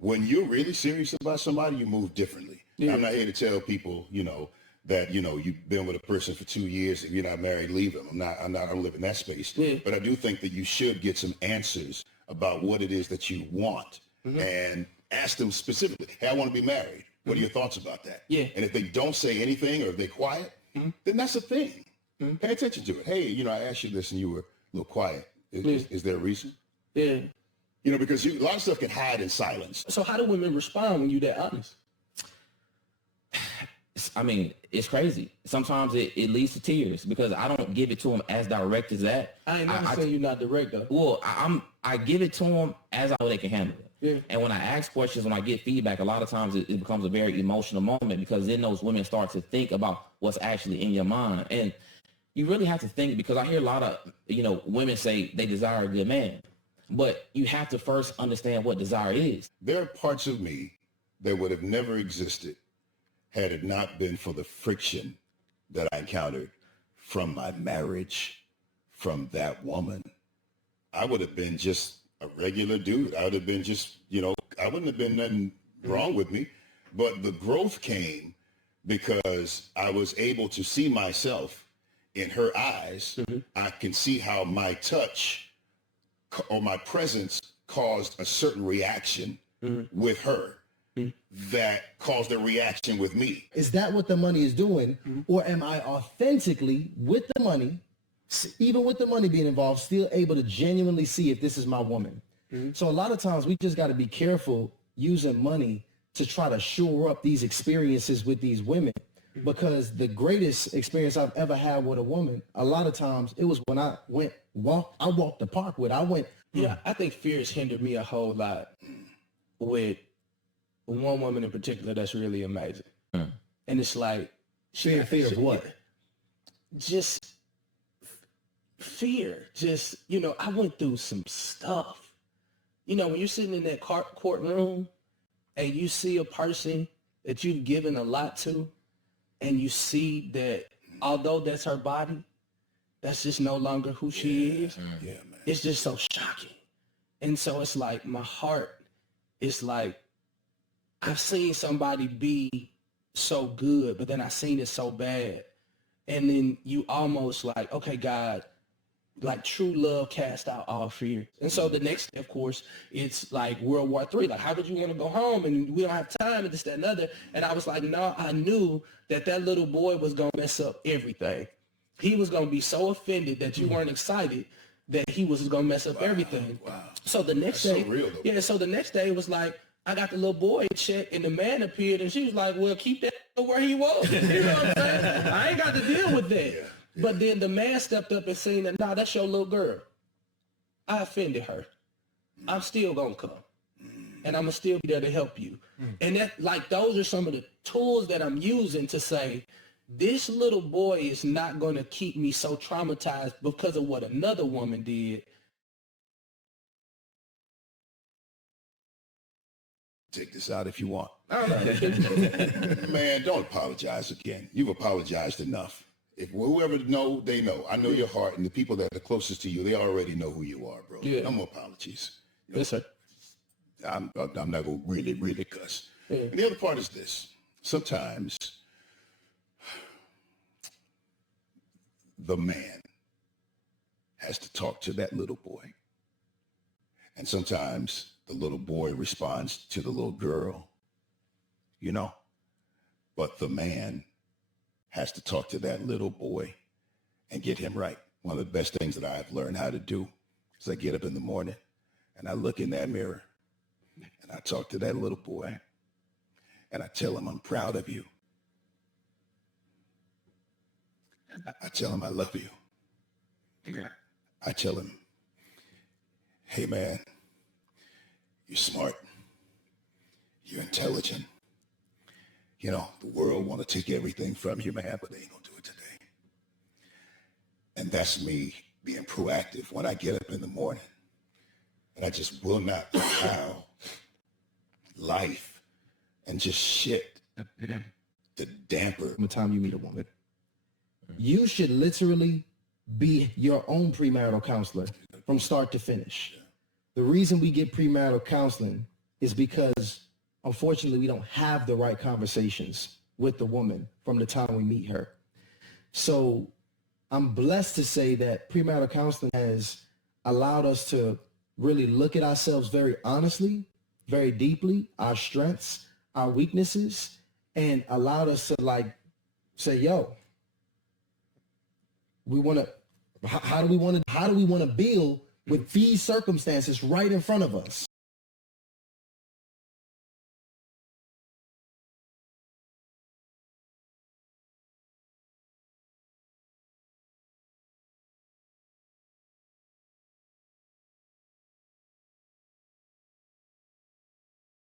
When you're really serious about somebody, you move differently. I'm not here to tell people, that, you've been with a person for 2 years. If you're not married, leave them. I don't live in that space. But I do think that you should get some answers about what it is that you want and ask them specifically, hey, I want to be married. What are your thoughts about that? Yeah. And if they don't say anything or if they're quiet, then that's a thing. Pay attention to it. Hey, I asked you this and you were a little quiet. Is there a reason? Yeah. Because a lot of stuff can hide in silence. So how do women respond when you're that honest? It's crazy. Sometimes it leads to tears because I don't give it to them as direct as that. I ain't never saying you're not direct though. Well, I give it to them as I know they can handle it. Yeah. And when I ask questions, when I get feedback, a lot of times it becomes a very emotional moment because then those women start to think about what's actually in your mind. And you really have to think, because I hear a lot of, women say they desire a good man, but you have to first understand what desire is. There are parts of me that would have never existed had it not been for the friction that I encountered from my marriage, from that woman. I would have been just a regular dude. I would have been just, I wouldn't have been nothing wrong with me. But the growth came because I was able to see myself in her eyes. I can see how my touch or my presence caused a certain reaction with her that caused a reaction with me. Is that what the money is doing? Or am I authentically, with the money, even with the money being involved, still able to genuinely see if this is my woman? So a lot of times we just got to be careful using money to try to shore up these experiences with these women, because the greatest experience I've ever had with a woman, a lot of times it was when I walked the park with. Yeah, I think fear has hindered me a whole lot with one woman in particular that's really amazing. And it's like, fear of what? Just fear. Just, I went through some stuff. When you're sitting in that courtroom and you see a person that you've given a lot to, and you see that although that's her body, that's just no longer who she is. Yeah, man. It's just so shocking. And so it's like my heart is like, I've seen somebody be so good, but then I seen it so bad. And then you almost like, okay, God, like true love cast out all fear. And so the next step, of course, it's like World War III. Like, how did you want to go home? And we don't have time and this, that, and other. And I was like, no, I knew that little boy was going to mess up everything. He was going to be so offended that you weren't excited that he was going to mess up everything. Wow. So the next day, so real, though. Yeah, so the next day was like, I got the little boy check and the man appeared and she was like, well, keep that where he was. You know what I'm saying? I ain't got to deal with that. Yeah. But then the man stepped up and said, nah, that's your little girl. I offended her. I'm still going to come. And I'm going to still be there to help you. And that, like, those are some of the tools that I'm using to say, this little boy is not going to keep me so traumatized because of what another woman did. Take this out if you want. All right. Man, don't apologize again. You've apologized enough. If whoever know, they know. I know your heart, and the people that are closest to you, they already know who you are, bro. Yeah. No more apologies. Yes, sir. I'm not going to really cuss. Yeah. And the other part is this. Sometimes the man has to talk to that little boy. And sometimes the little boy responds to the little girl, But the man has to talk to that little boy and get him right. One of the best things that I've learned how to do is I get up in the morning and I look in that mirror and I talk to that little boy and I tell him I'm proud of you. I tell him I love you. Yeah. I tell him, hey man, you're smart. You're intelligent. The world want to take everything from you, man, but they ain't gonna do it today. And that's me being proactive when I get up in the morning. And I just will not allow life and just shit to damper. The time you meet a woman, you should literally be your own premarital counselor from start to finish. The reason we get premarital counseling is because, unfortunately, we don't have the right conversations with the woman from the time we meet her. So I'm blessed to say that premarital counseling has allowed us to really look at ourselves very honestly, very deeply, our strengths, our weaknesses, and allowed us to like say, yo, how do we want to build with these circumstances right in front of us?